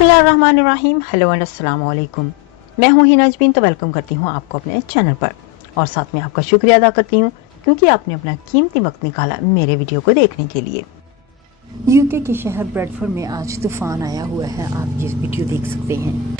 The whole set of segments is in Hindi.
बिस्मिल्लाहिर्रहमानिर्रहीम। हेलो एंड अस्सलाम वालेकुम। मैं हूं हिना अजमीन, तो वेलकम करती हूं आपको अपने चैनल पर और साथ में आपका शुक्रिया अदा करती हूं क्योंकि आपने अपना कीमती वक्त निकाला मेरे वीडियो को देखने के लिए। यूके के शहर ब्रेडफोर्ड में आज तूफान आया हुआ है, आप ये वीडियो देख सकते हैं।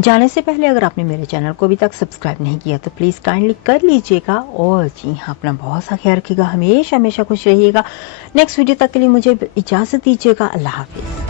जाने से पहले अगर आपने मेरे चैनल को अभी तक सब्सक्राइब नहीं किया तो प्लीज़ काइंडली कर लीजिएगा और जी हाँ, अपना बहुत सा ख्याल रखिएगा, हमेशा हमेशा खुश रहिएगा। नेक्स्ट वीडियो तक के लिए मुझे इजाज़त दीजिएगा। अल्लाह हाफिज़।